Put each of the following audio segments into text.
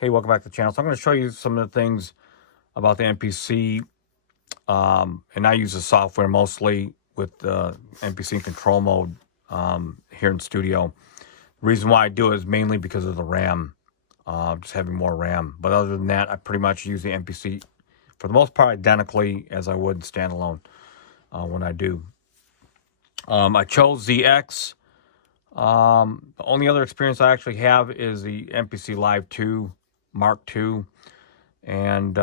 Hey, welcome back to the channel. So I'm going to show you some of the things about the MPC, and I use the software mostly with the MPC in control mode here in studio. The reason why I do it is mainly because of the RAM, just having more RAM. But other than that, I pretty much use the MPC for the most part identically as I would standalone when I do. I chose the X. The only other experience I actually have is the MPC Live 2 Mark II, and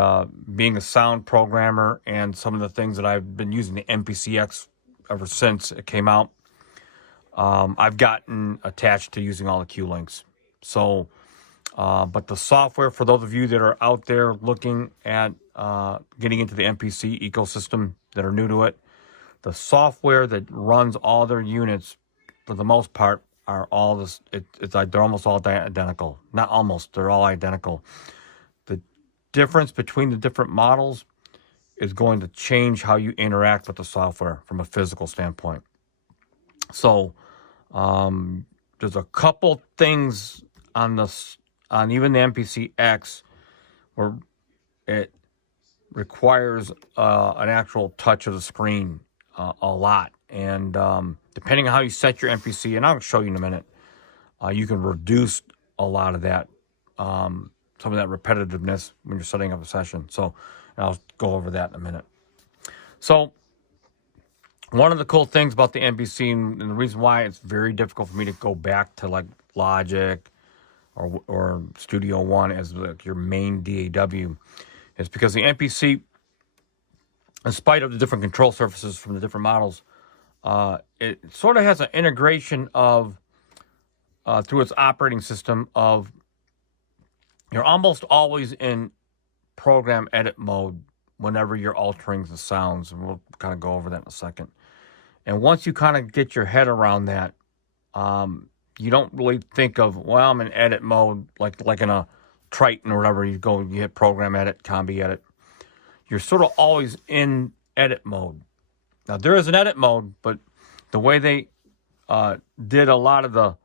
being a sound programmer and some of the things that I've been using the MPC X ever since it came out, I've gotten attached to using all the Q links. So, but the software, for those of you that are out there looking at getting into the MPC ecosystem that are new to it, the software that runs all their units, for the most part, are all this. It's like they're almost all identical. Not almost, they're all identical. The difference between the different models is going to change how you interact with the software from a physical standpoint. So there's a couple things on even the MPC X where it requires an actual touch of the screen a lot. And depending on how you set your MPC, and I'll show you in a minute, you can reduce a lot of that, some of that repetitiveness when you're setting up a session. So I'll go over that in a minute. So one of the cool things about the MPC, and the reason why it's very difficult for me to go back to like Logic or Studio One as like your main DAW, is because the MPC, in spite of the different control surfaces from the different models, it sort of has an integration of, through its operating system, of you're almost always in program edit mode whenever you're altering the sounds, and we'll kind of go over that in a second. And once you kind of get your head around that, you don't really think of, well, I'm in edit mode, like in a Triton or whatever. You go, you hit program edit, combi edit. You're sort of always in edit mode. Now, there is an edit mode, but the way they did a lot of the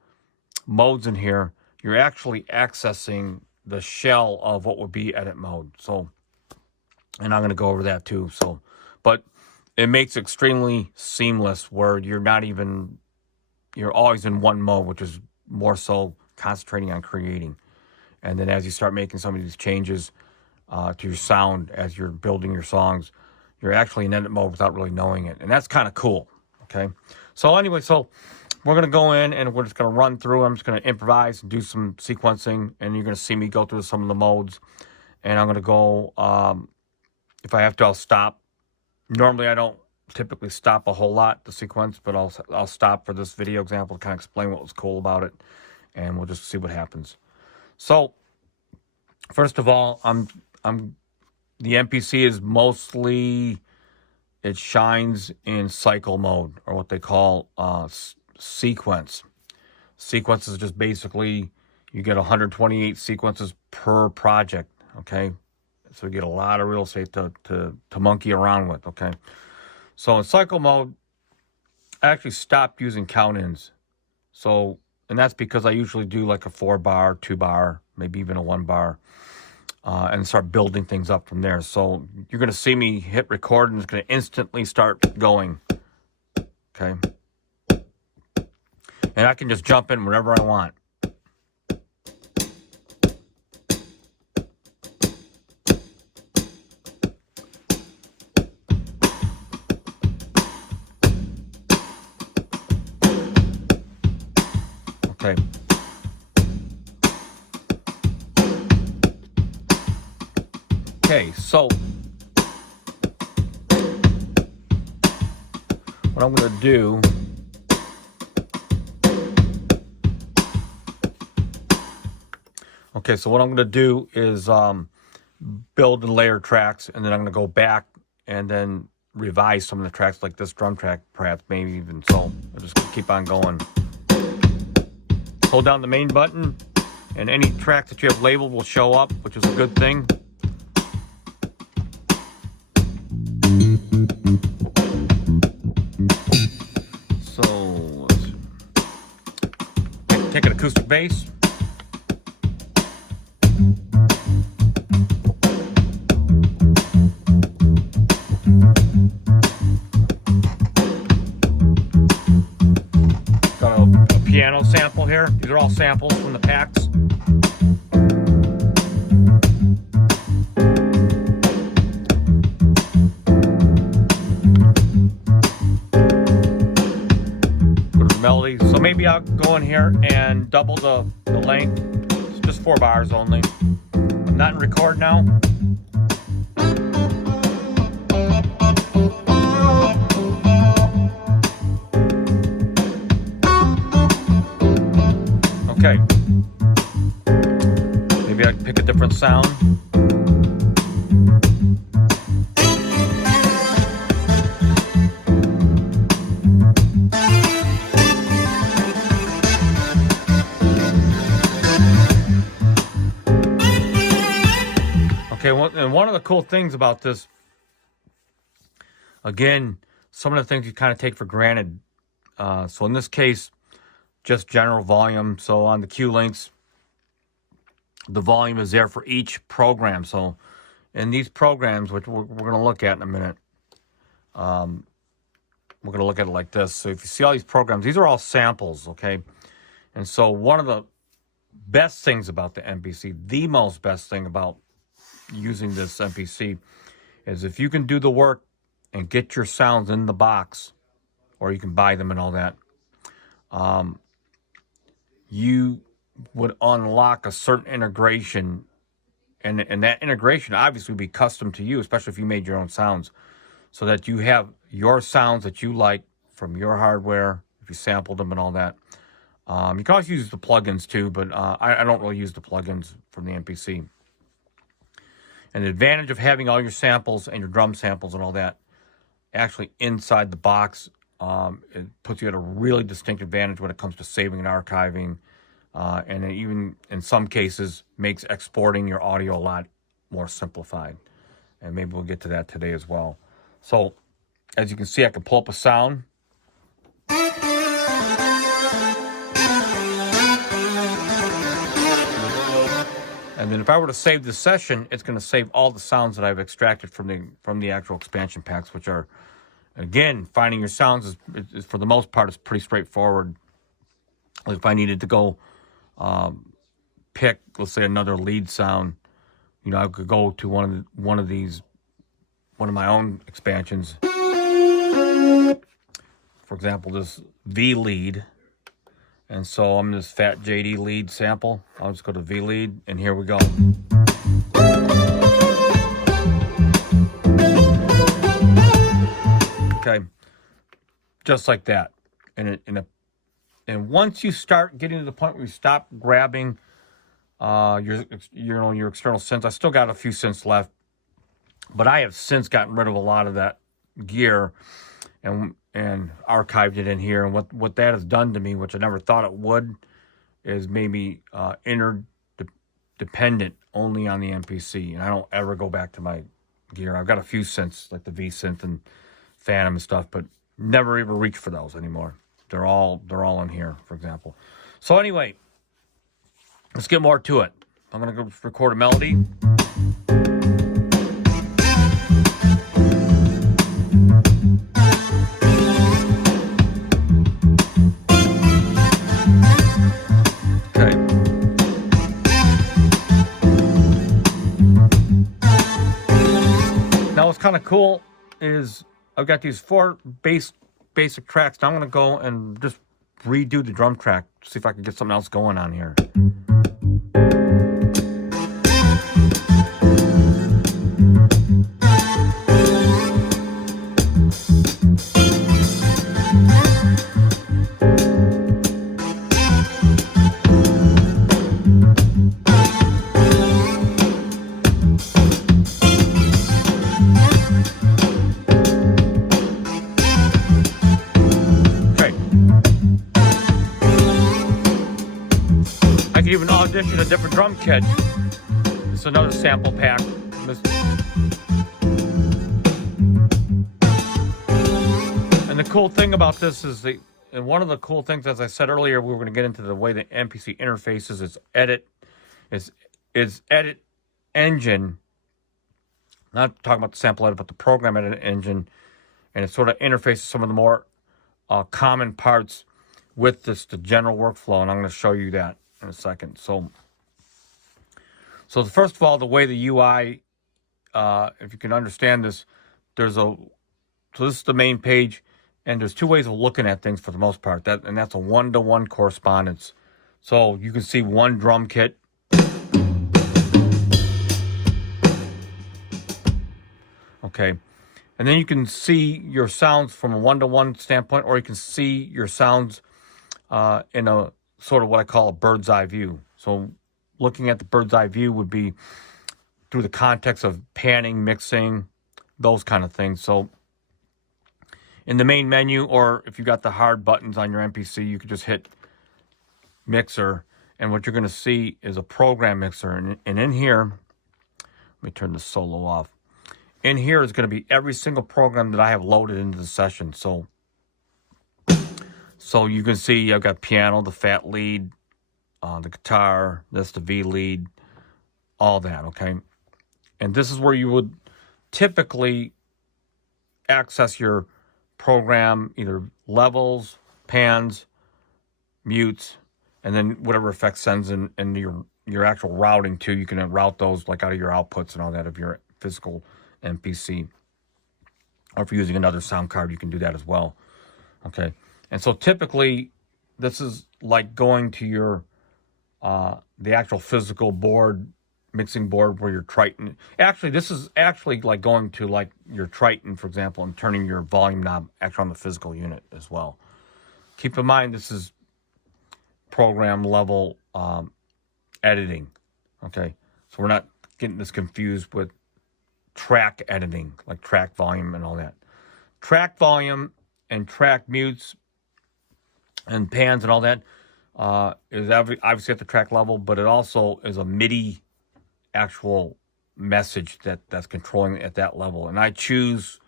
modes in here, you're actually accessing the shell of what would be edit mode. So, and I'm going to go over that too. So, but it makes it extremely seamless where you're always in one mode, which is more so concentrating on creating. And then as you start making some of these changes to your sound, as you're building your songs, you're actually in edit mode without really knowing it. And that's kind of cool, okay? So anyway, so we're going to go in and we're just going to run through. I'm just going to improvise and do some sequencing, and you're going to see me go through some of the modes. And I'm going to go, if I have to, I'll stop. Normally, I don't typically stop a whole lot, the sequence, but I'll stop for this video example to kind of explain what was cool about it, and we'll just see what happens. So, first of all, the MPC is mostly, it shines in cycle mode, or what they call sequence. Sequence is just basically, you get 128 sequences per project, okay? So you get a lot of real estate to monkey around with, okay? So in cycle mode, I actually stopped using count-ins. So, and that's because I usually do like a 4-bar, 2-bar, maybe even a 1-bar. And start building things up from there. So you're going to see me hit record, and it's going to instantly start going. Okay. And I can just jump in wherever I want. Okay. Okay, so what I'm going to do, is build and layer tracks, and then I'm going to go back and then revise some of the tracks, like this drum track, perhaps, maybe even so. I'll just keep on going. Hold down the main button, and any track that you have labeled will show up, which is a good thing. So let's take an acoustic bass. samples from the packs. Go to the melody. So maybe I'll go in here and double the length. It's just 4 bars only. I'm not in record now. Okay. Maybe I can pick a different sound. Okay, and one of the cool things about this, again, some of the things you kind of take for granted. So in this case, just general volume. So on the Q links, the volume is there for each program. So in these programs, which we're going to look at in a minute, we're going to look at it like this. So if you see all these programs, these are all samples, okay? And so one of the best things about the MPC, the most best thing about using this MPC, is if you can do the work and get your sounds in the box, or you can buy them and all that, you would unlock a certain integration, and that integration obviously would be custom to you, especially if you made your own sounds, so that you have your sounds that you like from your hardware, if you sampled them and all that. You can also use the plugins too, but I don't really use the plugins from the MPC. And the advantage of having all your samples and your drum samples and all that actually inside the box, it puts you at a really distinct advantage when it comes to saving and archiving, and it even in some cases makes exporting your audio a lot more simplified. And maybe we'll get to that today as well. So as you can see, I can pull up a sound. And then if I were to save this session, it's going to save all the sounds that I've extracted from the actual expansion packs, which are, again, finding your sounds is for the most part, is pretty straightforward. If I needed to go pick, let's say, another lead sound, you know, I could go to one of my own expansions. For example, this V lead. And so I'm this Fat JD lead sample. I'll just go to V lead, and here we go. Okay, just like that. And once you start getting to the point where you stop grabbing your external synths, I still got a few synths left, but I have since gotten rid of a lot of that gear and archived it in here. And what that has done to me, which I never thought it would, is maybe interdependent only on the MPC. And I don't ever go back to my gear. I've got a few synths, like the V synth and Phantom and stuff, but never ever reach for those anymore. They're all in here, for example. So anyway, let's get more to it. I'm going to go record a melody. Now what's kind of cool is I've got these 4 basic tracks. Now I'm going to go and just redo the drum track, see if I can get something else going on here. Even audition a different drum kit. It's another sample pack. And the cool thing about this is and one of the cool things, as I said earlier, we were going to get into the way the MPC interfaces its edit engine. Not talking about the sample edit, but the program edit engine, and it sort of interfaces some of the more common parts with the general workflow, and I'm going to show you that in a second. So first of all, the way the UI, if you can understand this, so this is the main page, and there's two ways of looking at things for the most part. And that's a one-to-one correspondence. So you can see one drum kit. Okay. And then you can see your sounds from a one-to-one standpoint, or you can see your sounds in a sort of what I call a bird's eye view. So looking at the bird's eye view would be through the context of panning, mixing, those kind of things. So in the main menu, or if you got the hard buttons on your MPC, you could just hit mixer, and what you're going to see is a program mixer. And in here, let me turn the solo off. In here is going to be every single program that I have loaded into the session. So you can see I've got piano, the fat lead, the guitar, that's the V lead, all that, okay? And this is where you would typically access your program, either levels, pans, mutes, and then whatever effects sends in your actual routing too. You can route those like out of your outputs and all that of your physical MPC. Or if you're using another sound card, you can do that as well. Okay. And so typically this is like going to your the actual physical board, mixing board where your Triton. Actually, this is actually like going to like your Triton, for example, and turning your volume knob actually on the physical unit as well. Keep in mind this is program level editing. Okay, so we're not getting this confused with track editing, like track volume and all that. Track volume and track mutes and pans and all that is obviously at the track level, but it also is a MIDI actual message that's controlling it at that level. And I choose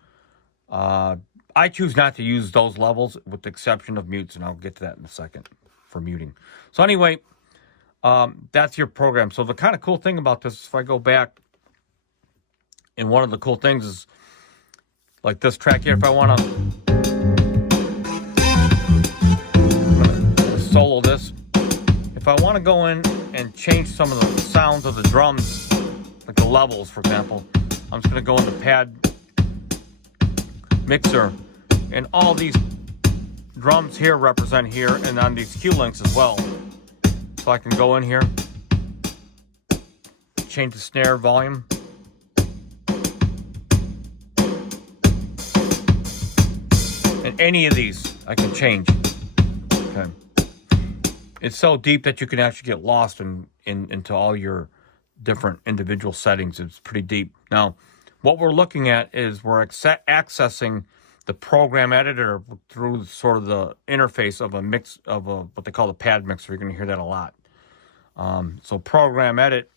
not to use those levels with the exception of mutes, and I'll get to that in a second for muting. So anyway, that's your program. So the kind of cool thing about this, if I go back, and one of the cool things is like this track here, if I want to solo this, if I want to go in and change some of the sounds of the drums, like the levels, for example, I'm just going to go in the pad mixer, and all these drums here represent here, and on these cue links as well. So I can go in here, change the snare volume. And any of these I can change. Okay. It's so deep that you can actually get lost into all your different individual settings. It's pretty deep. Now, what we're looking at is we're accessing the program editor through sort of the interface of what they call a pad mixer. You're going to hear that a lot. So program edit,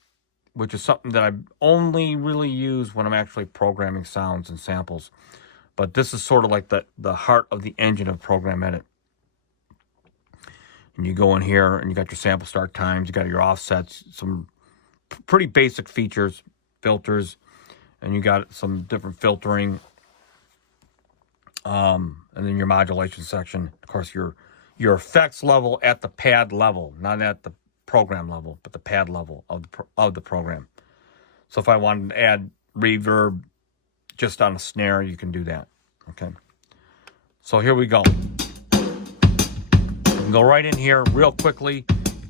which is something that I only really use when I'm actually programming sounds and samples. But this is sort of like the heart of the engine of program edit. And you go in here and you got your sample start times, you got your offsets, some pretty basic features, filters, and you got some different filtering. And then your modulation section. Of course, your effects level at the pad level, not at the program level, but the pad level of the program. So if I wanted to add reverb just on a snare, you can do that. Okay. So here we go. You can go right in here real quickly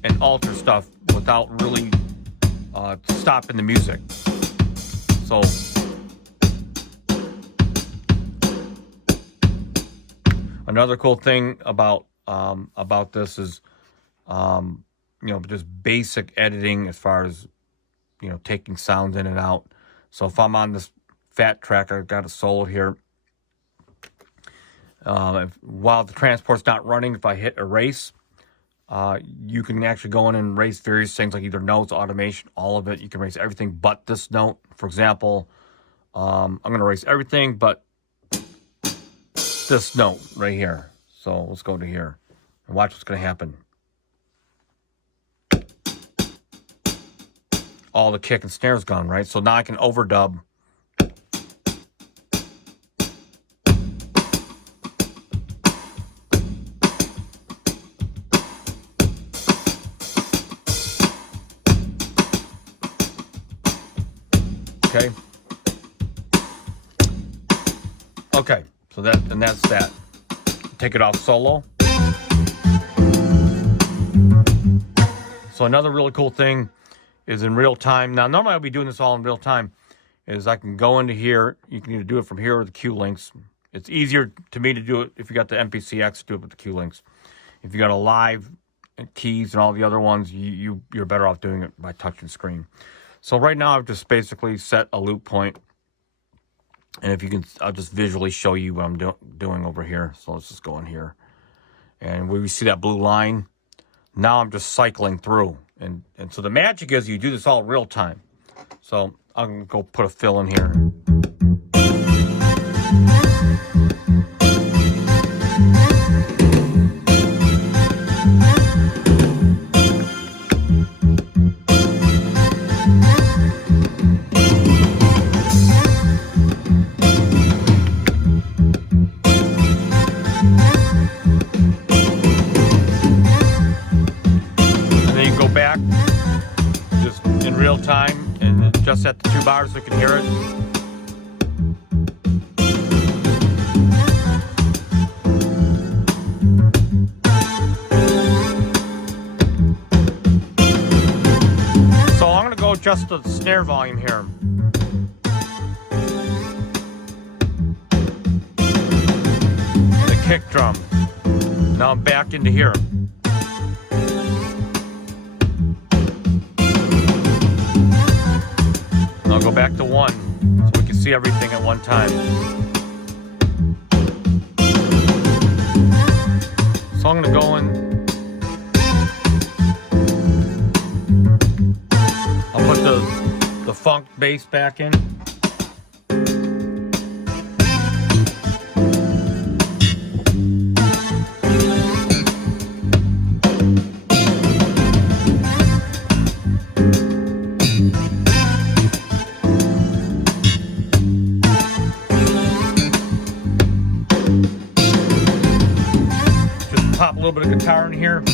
and alter stuff without really stopping the music. So another cool thing about this is just basic editing as far as taking sounds in and out. So if I'm on this fat track, I've got a solo here. While the transport's not running, if I hit erase, you can actually go in and erase various things like either notes, automation, all of it. You can erase everything but this note. For example, I'm going to erase everything but this note right here. So let's go to here and watch what's going to happen. All the kick and snare's gone, right? So now I can overdub. Okay. Okay, so that's that. Take it off solo. So another really cool thing is in real time. Now, normally I'll be doing this all in real time. Is I can go into here. You can either do it from here or the Q links. It's easier to me to do it if you got the MPCX, do it with the Q links. If you got a live keys and all the other ones, you're better off doing it by touching screen. So right now I've just basically set a loop point. And if you can, I'll just visually show you what I'm doing over here. So let's just go in here. And we see that blue line. Now I'm just cycling through. And so the magic is you do this all real time. So I'm going to go put a fill in here. Back just in real time and just set the 2 bars so you can hear it. So I'm going to go adjust the snare volume here. And the kick drum. Now I'm back into here. I'll go back to 1 so we can see everything at one time. So I'm going to go in. I'll put the funk bass back in. Pop a little bit of guitar in here.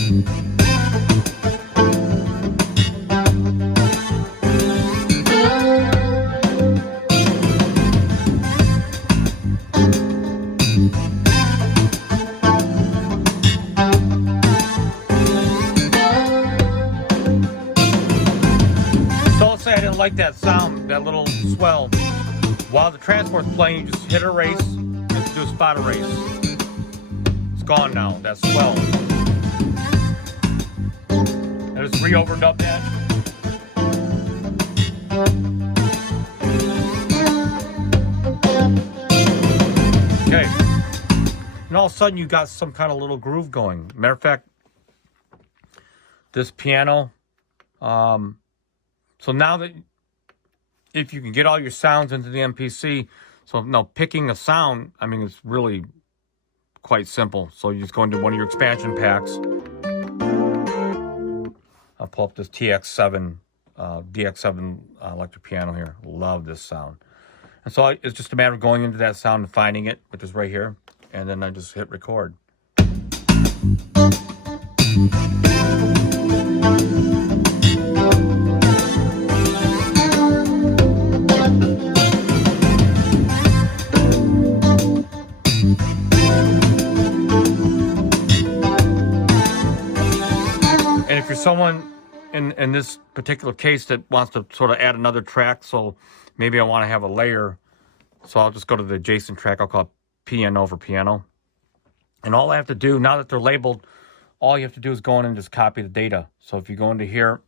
So let's say I didn't like that sound, that little swell. While the transport's playing, you just hit erase and do a spot erase. Gone now, that swell. I just re-overdub that. Okay. And all of a sudden you got some kind of little groove going. Matter of fact, this piano. So now that if you can get all your sounds into the MPC, so now picking a sound, I mean, it's really quite simple. So you just go into one of your expansion packs. I'll pull up this TX7, DX7 electric piano here. Love this sound. And so it's just a matter of going into that sound and finding it, which is right here. And then I just hit record. And if you're someone in this particular case that wants to sort of add another track, so maybe I want to have a layer, so I'll just go to the adjacent track. I'll call it piano for piano. And all I have to do, now that they're labeled, all you have to do is go in and just copy the data. So if you go into here,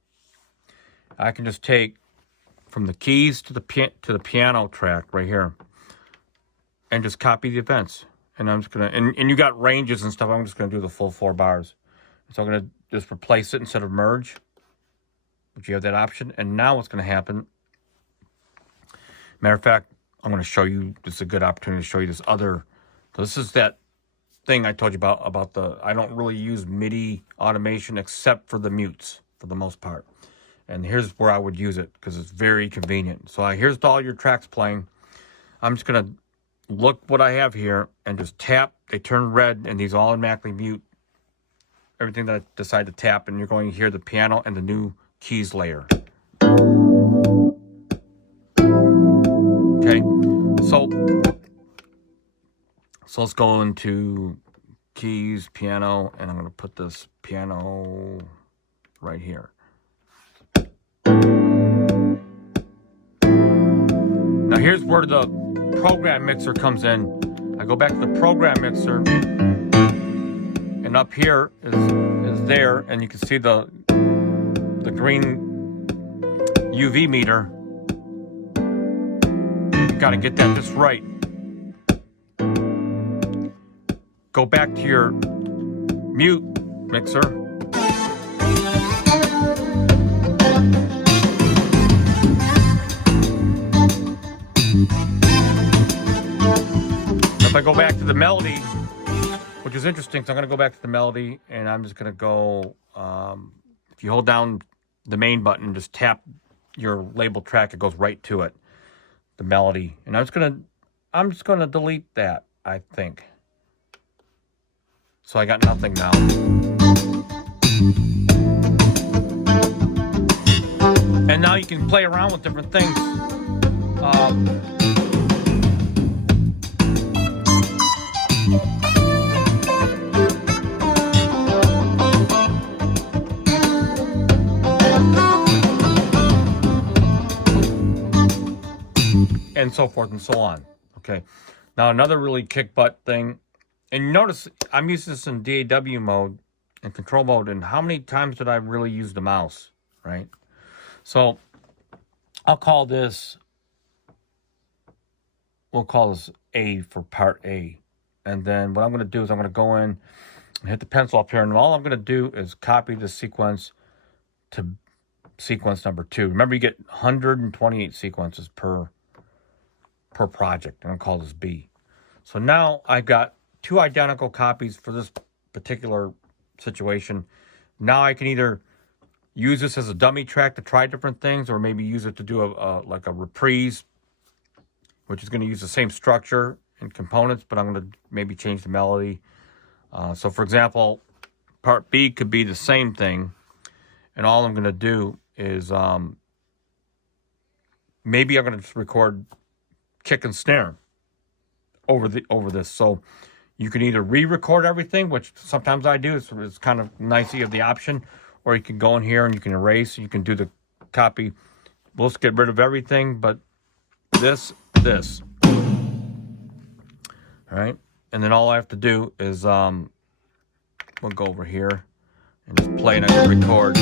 I can just take from the keys to the piano track right here and just copy the events. And I'm just going to, and you got ranges and stuff. I'm just going to do the full 4 bars. So I'm going to just replace it instead of merge, but you have that option. And now what's going to happen, matter of fact, I'm going to show you, this is a good opportunity to show you this other, this is that thing I told you about the, I don't really use MIDI automation except for the mutes for the most part. And here's where I would use it because it's very convenient. So here's all your tracks playing. I'm just going to look what I have here and just tap. They turn red and these all automatically mute everything that I decide to tap, and you're going to hear the piano and the new keys layer. So let's go into keys, piano, and I'm going to put this piano right here. Now here's where the program mixer comes in. I go back to the program mixer, and up here is there, and you can see the green UV meter. You got to get that just right. Go back to your mute mixer. If I go back to the melody, which is interesting, so I'm going to go back to the melody, and I'm just going to go, if you hold down the main button, just tap your label track, it goes right to it, the melody. And I'm just going to delete that, I think. So I got nothing now. And now you can play around with different things. And so forth and so on. Okay. Now another really kick butt thing, and you notice I'm using this in DAW mode and control mode, and how many times did I really use the mouse, right? So I'll call this, we'll call this A for part A. And then what I'm going to do is I'm going to go in and hit the pencil up here, and all I'm going to do is copy the sequence to sequence number 2. Remember, you get 128 sequences per project. I'm going to call this B. So now I've got 2 identical copies for this particular situation. Now I can either use this as a dummy track to try different things, or maybe use it to do like a reprise, which is going to use the same structure and components, but I'm going to maybe change the melody. So for example, part B could be the same thing, and all I'm going to do is maybe I'm going to just record kick and snare over this. So you can either re-record everything, which sometimes I do. It's kind of nice you have the option, or you can go in here and you can erase. You can do the copy. We'll just get rid of everything, but this. All right, and then all I have to do is we'll go over here and just play and I can record.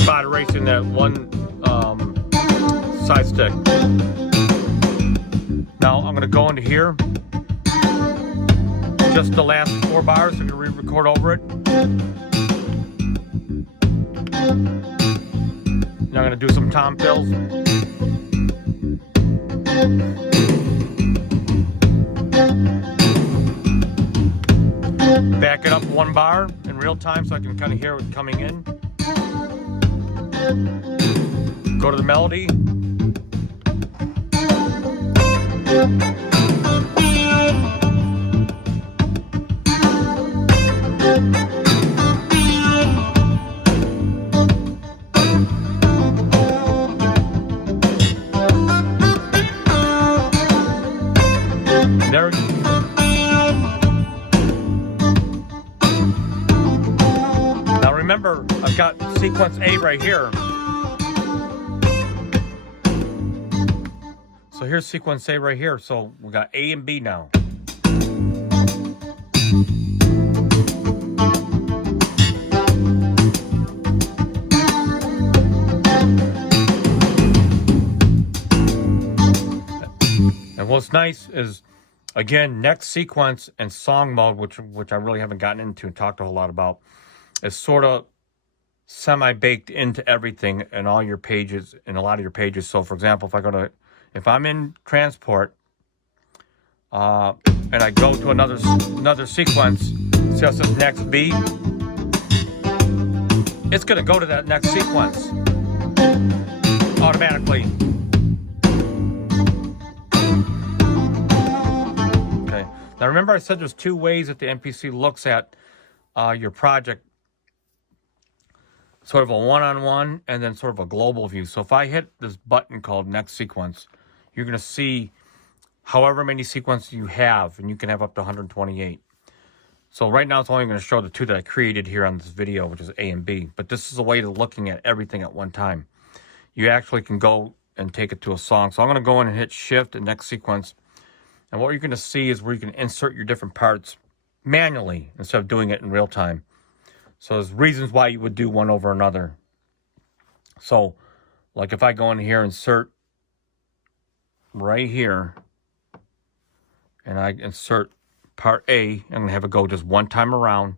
Spot erasing that one side stick. Now I'm going to go into here, just the last 4 bars, so you can re-record over it. Now I'm going to do some tom fills. Back it up 1 bar in real time so I can kind of hear it coming in. Go to the melody. There. Now remember, I've got sequence A right here. So here's sequence A right here. So we got A and B now. And what's nice is, again, next sequence and song mode, which I really haven't gotten into and talked a whole lot about, is sort of semi-baked into everything in all your pages, in a lot of your pages. So for example, if I'm in transport and I go to another sequence, see how it says next B? It's going to go to that next sequence automatically. Now remember I said there's two ways that the MPC looks at your project. Sort of a one-on-one and then sort of a global view. So if I hit this button called Next Sequence, you're going to see however many sequences you have, and you can have up to 128. So right now it's only going to show the two that I created here on this video, which is A and B. But this is a way of looking at everything at one time. You actually can go and take it to a song. So I'm going to go in and hit Shift and Next Sequence. And what you're going to see is where you can insert your different parts manually instead of doing it in real time. So there's reasons why you would do one over another. So like if I go in here, insert right here, and I insert part A, I'm going to have it go just one time around.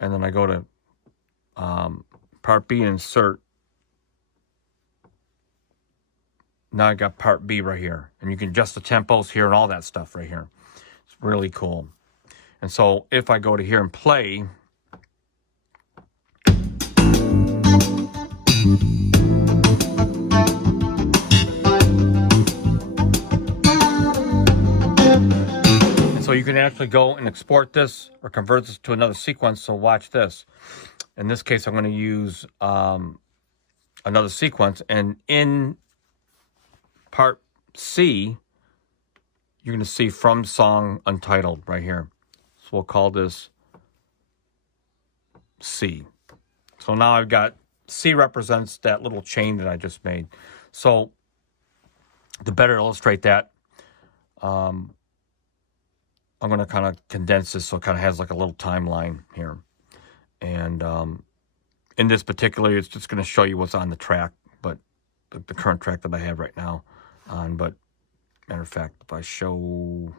And then I go to part B and insert. Now I got part B right here. And you can adjust the tempos here and all that stuff right here. It's really cool. And so if I go to here and play, so you can actually go and export this or convert this to another sequence. So watch this. In this case, I'm going to use another sequence. And in part C, you're going to see From Song Untitled right here. So we'll call this C. So now I've got C represents that little chain that I just made. So to better illustrate that, I'm going to kind of condense this so it kind of has like a little timeline here. And in this particular, it's just going to show you what's on the track, but the current track that I have right now on. But matter of fact, if I show,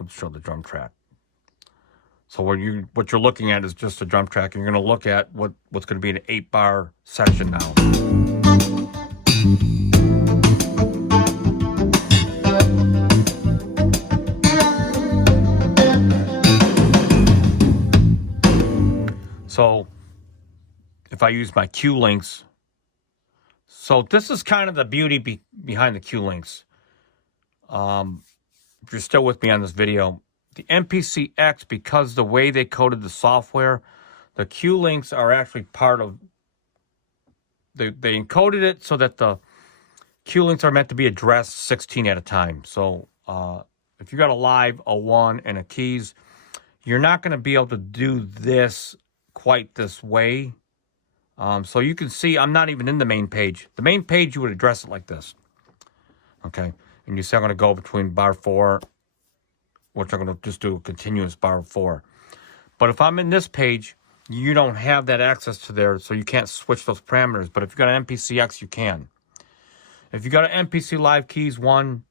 let's show the drum track. So what you're looking at is just a drum track, and you're going to look at what's going to be an 8-bar section now. So if I use my cue links, so this is kind of the beauty behind the cue links. If you're still with me on this video, the MPC X, because the way they coded the software, the cue links are actually part of, they encoded it so that the cue links are meant to be addressed 16 at a time. So if you got a live, a one, and a keys, you're not going to be able to do this quite this way. So you can see I'm not even in the main page. The main page, you would address it like this. Okay. And you see I'm going to go between bar 4, which I'm going to just do a continuous bar 4. But if I'm in this page, you don't have that access to there, so you can't switch those parameters. But if you've got an MPC X, you can. If you got an MPC Live Keys 1,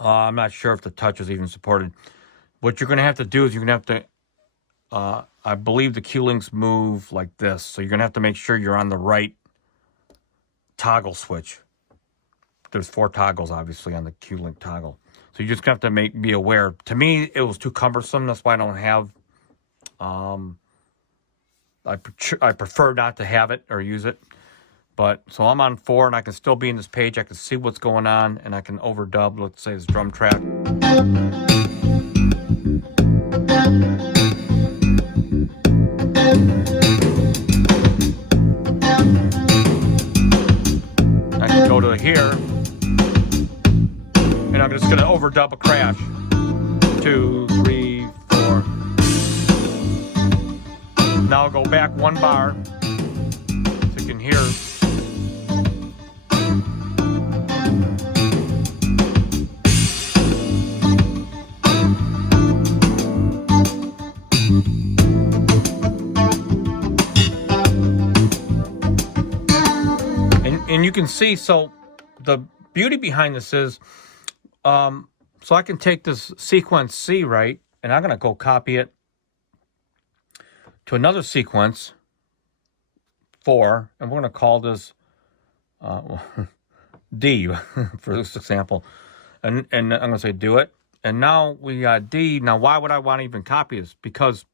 I'm not sure if the touch is even supported. What you're going to have to do is you're going to have to, I believe the cue links move like this. So you're going to have to make sure you're on the right toggle switch. There's 4 toggles, obviously, on the cue link toggle. So you just have to be aware. To me, it was too cumbersome. That's why I don't have, I prefer not to have it or use it. But, so I'm on 4, and I can still be in this page. I can see what's going on, and I can overdub, let's say, this drum track. I can go to here, and I'm just going to overdub a crash. 2, 3, 4. Now I'll go back 1 bar, so you can hear. And you can see, so the beauty behind this is, so I can take this sequence C, right, and I'm going to go copy it to another sequence, 4, and we're going to call this D, for this example. And I'm going to say do it. And now we got D. Now, why would I want to even copy this? Because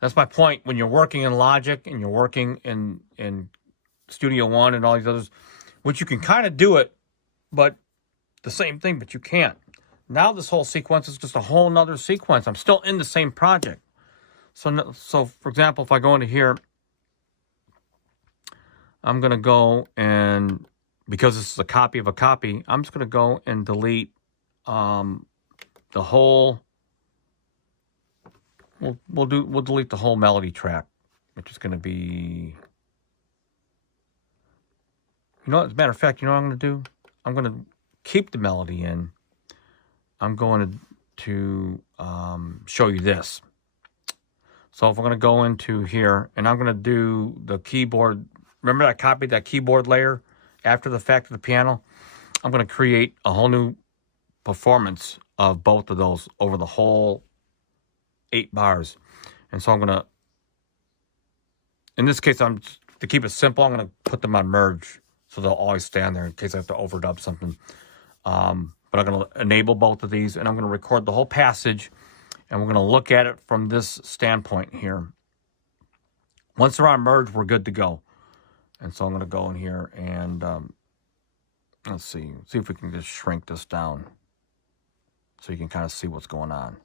that's my point. When you're working in Logic and you're working in Studio One and all these others, which you can kind of do it, but the same thing, but you can't. Now this whole sequence is just a whole nother sequence. I'm still in the same project. So for example, if I go into here, I'm going to go and, because this is a copy of a copy, I'm just going to go and delete the whole, we'll delete the whole melody track, which is going to be, you know what, as a matter of fact, you know what I'm going to do? I'm going to keep the melody in. I'm going to show you this. So if we're going to go into here, and I'm going to do the keyboard, remember I copied that keyboard layer after the fact of the piano? I'm going to create a whole new performance of both of those over the whole 8 bars. And so I'm going to, in this case, to keep it simple, I'm going to put them on merge, so they'll always stay on there in case I have to overdub something. But I'm going to enable both of these, and I'm going to record the whole passage, and we're going to look at it from this standpoint here. Once they're on merge, we're good to go. And so I'm going to go in here and let's see if we can just shrink this down so you can kind of see what's going on.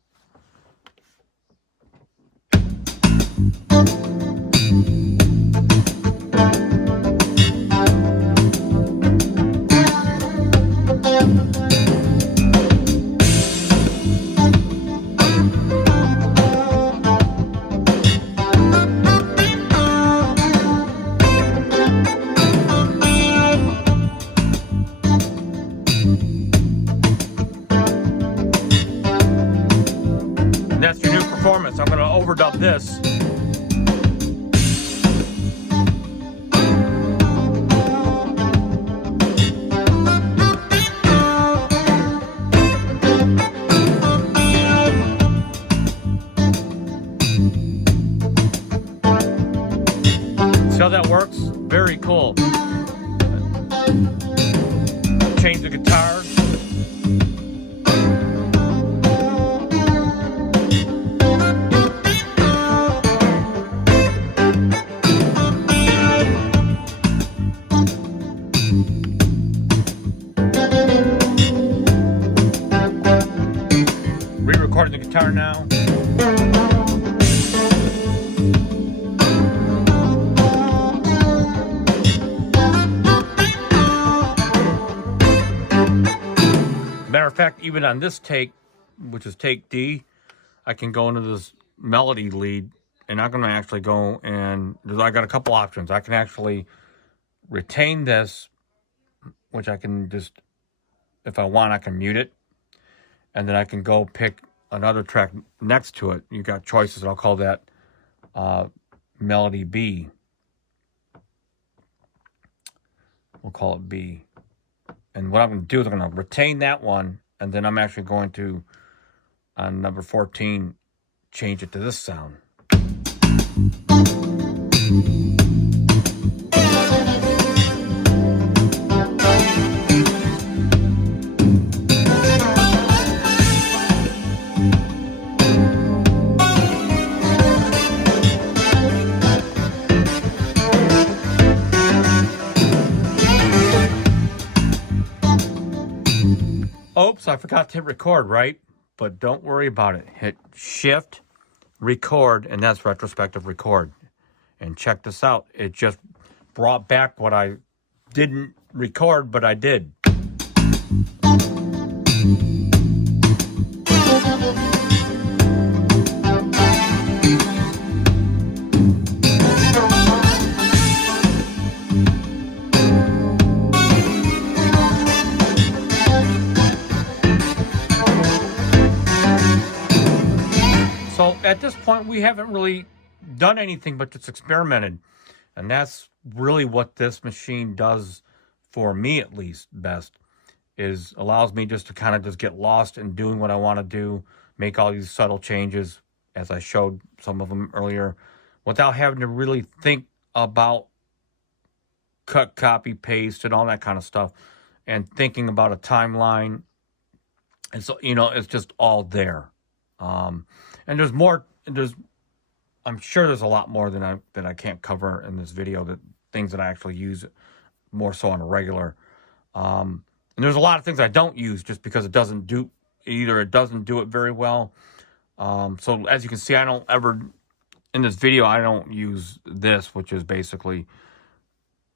That's your new performance. I'm going to overdub this. See how that works? Very cool. Change the guitar. Re-recording the guitar now. Matter of fact, even on this take, which is take D, I can go into this melody lead, and I'm going to actually go and I got a couple options. I can actually retain this, which I can just, if I want, I can mute it. And then I can go pick another track next to it. You got choices, and I'll call that melody B. We'll call it B. And what I'm going to do is I'm going to retain that one, and then I'm actually going to, on number 14, change it to this sound. Oops, I forgot to hit record, right? But don't worry about it. Hit Shift, Record, and that's Retrospective Record. And check this out. It just brought back what I didn't record, but I did. So at this point, we haven't really done anything but just experimented. And that's really what this machine does, for me at least, best, is allows me just to kind of just get lost in doing what I want to do, make all these subtle changes, as I showed some of them earlier, without having to really think about cut, copy, paste, and all that kind of stuff, and thinking about a timeline. And so, you know, it's just all there. And there's more, I'm sure there's a lot more than I can't cover in this video, that things that I actually use more so on a regular. And there's a lot of things I don't use just because it doesn't do, either it doesn't do it very well. So as you can see, I don't ever, in this video, I don't use this, which is basically,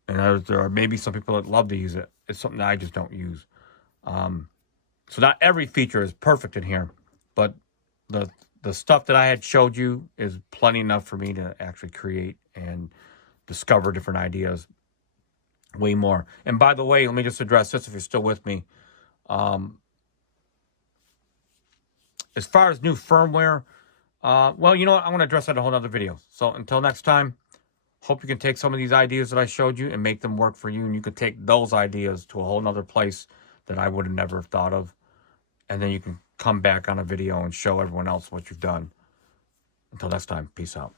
and there are maybe some people that love to use it. It's something that I just don't use. So not every feature is perfect in here, but the stuff that I had showed you is plenty enough for me to actually create and discover different ideas way more. And by the way, let me just address this if you're still with me. As far as new firmware, well, you know what? I'm going to address that in a whole other video. So until next time, hope you can take some of these ideas that I showed you and make them work for you. And you could take those ideas to a whole nother place that I would have never thought of. And then you can come back on a video and show everyone else what you've done. Until next time, peace out.